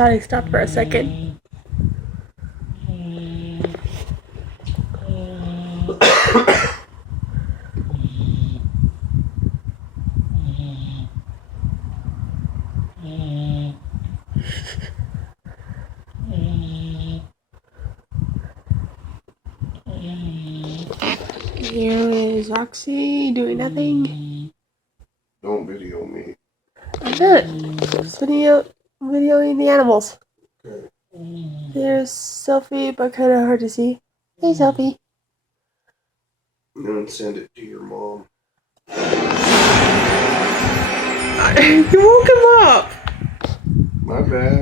thought he stopped for a second. Here is Roxy doing nothing. Don't video me. I'm not. Just videoing the animals. Okay. There's Sophie, but kind of hard to see. Hey, Sophie. And then send it to your mom. You woke him up. My bad.